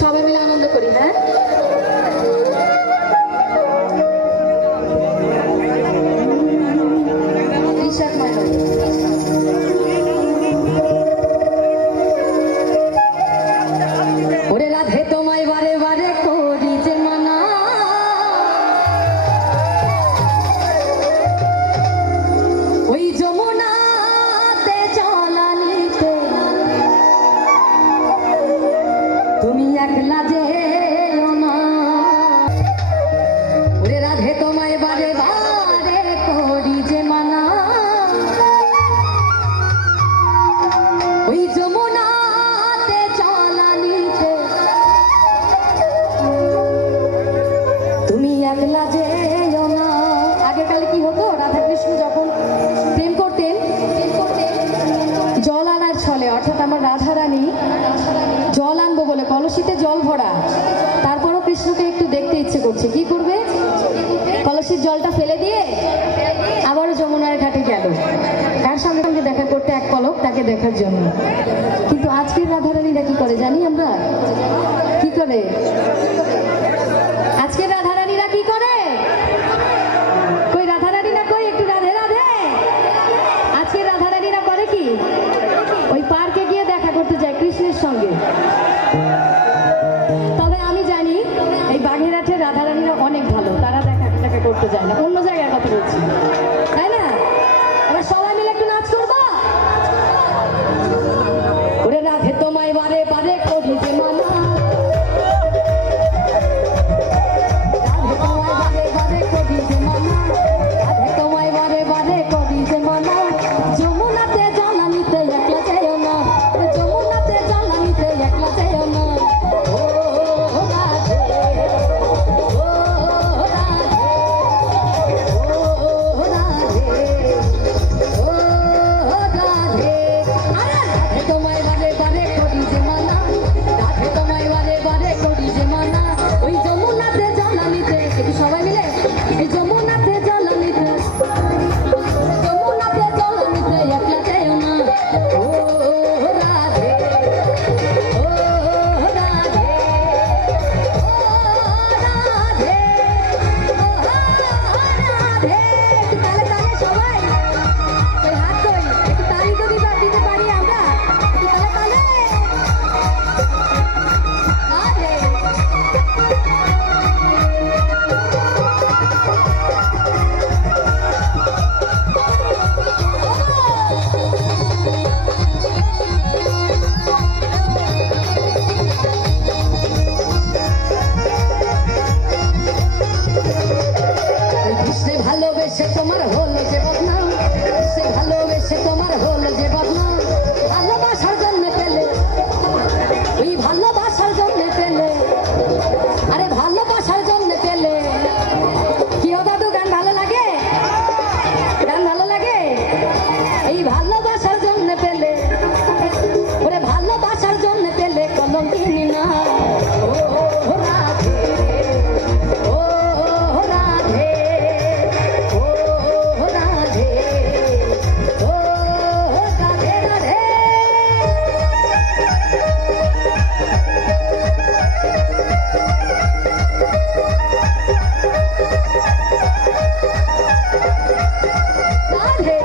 সবাই মিলে আনন্দ করি। হ্যাঁ, ওরে রাধে তোমায় বারে বারে করি যে মানা, ওই যমুনাতে জলানিতে তুমি একলা যেও না। ওরে রাধে তোমায় বারে বারে করি যে মানা, ওই যমুনাতে জলানিতে তুমি একলা যেও না। আগেকালে কি হতো, রাধা কৃষ্ণ যখন প্রেম করতেন জল আনার ছলে, অর্থাৎ আমার রাধা রানী জল আনবো বলে কলসিতে জল ভরা, তারপরও কৃষ্ণকে একটু দেখতে ইচ্ছে করছে, কি করবে, কলসির জলটা ফেলে দিয়ে আবারও যমুনার ঘাটে গেল তার সঙ্গে সঙ্গে দেখা করতে, এক পলক তাকে দেখার জন্য। কিন্তু আজকের রাধারানীরা কি করে জানি আমরা, কি করে আজকের রাধারানীরা কি করে, কই রাধারানীরা কই, একটু রাধে রাধে। আজকের রাধারানীরা করে কি, ওই পার্কে গিয়ে দেখা করতে যায় কৃষ্ণের সঙ্গে। তবে আমি জানি এই বাঘেরহাটের রাধারানীরা অনেক ভালো, তারা দেখা করতে যায় না, অন্য জায়গার কথা বলছি, তাই না? এবার সবাই মিলে একটু নাচ করবো। ওরে রাধে তোমায় বারে বারে করি যে মানা, রাধে তোমায় বারে বারে করি যে মানা, রাধে তোমায় বারে বারে করি যে মানা, যমুনাতে জলানিতে একলা যেও না, যমুনাতে জলানিতে একলা যেও না। ও রাধে, ও রাধে, ও রাধে, ও রাধে। আরে রাধে তোমায় বারে বারে করি যে মানা, রাধে তোমায় বারে বারে করি যে মানা, ওই যমুনাতে জলানিতে, একটু সবাই মিলে, এই যমুনাতে জলানিতে, যমুনাতে জলানিতে একলা যেও না। ও রাধে, ও রাধে, ও রাধে, ও রাধে। একটু তালে তালে সবাই, ওই হাত কই, একটু তালি তো দিতে পারি আমরা, একটু তালে তালে। রাধে কৃষ্ণে ভালোবেসে তোমার হলো যে বদনাম, কৃষ্ণে ভালোবেসে তোমার হলো যে বদনাম, ভালোবাসার জন্য পেলে, ওই ভালোবাসার জন্য পেলে, আরে ভালোবাসার জন্য পেলে কি ও দাদু, গান ভালো লাগে, গান ভালো লাগে, এই ভালোবাসার জন্য পেলে, ওরে ভালোবাসার জন্য পেলে কলঙ্কিনী না। ও রাধে, ও রাধে, ও রাধে, ও রাধে রাধে। রাধে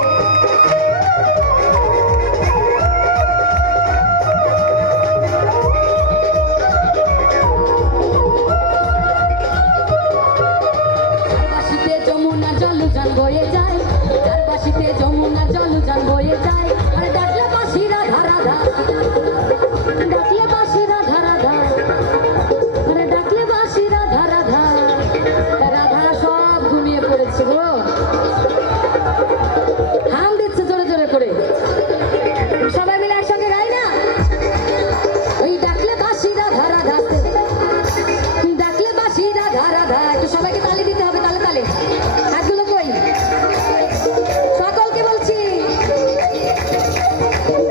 চারপাশিতে যমুনা জলযান বয়ে যায়, চারপাশিতে যমুনা জলযান বয়ে যায়, আরে ডাকলে বাঁশি রাধা রাধা, ডাকলে বাঁশি রাধা রাধা, আরে ডাকলে বাঁশি রাধা রাধা। রাধারা সব ঘুমিয়ে পড়েছে গো, হাম দিচ্ছে জোরে জোরে করে, সবাই মিলে একসঙ্গে গাই না, ওই ডাকলে বাঁশি রাধা রাধা, ডাকলে বাঁশি রাধা রাধা। একটু সবাইকে তালি দিতে হবে, তালে তালে, হাতগুলো কই, সকলকে বলছি,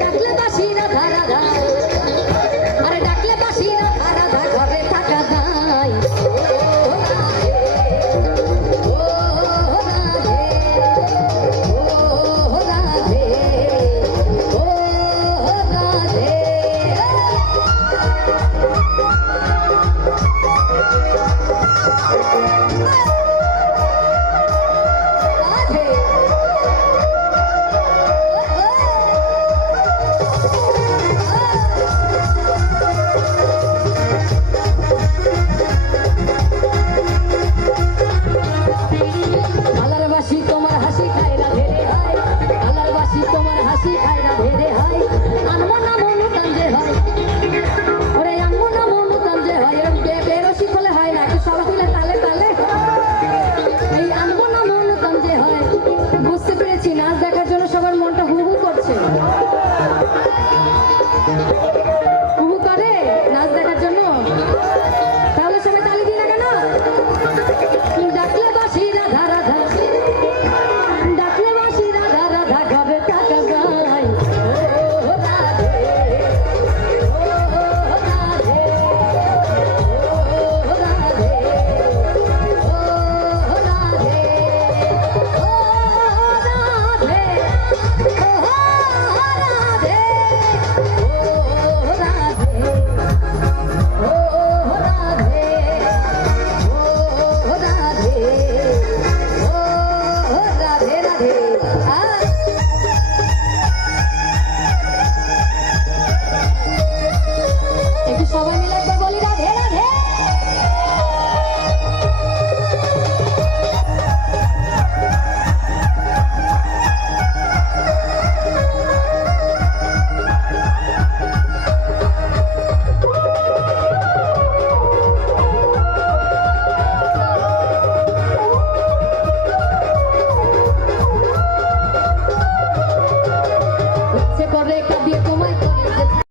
ডাকলে বাঁশি রাধা রাধা। না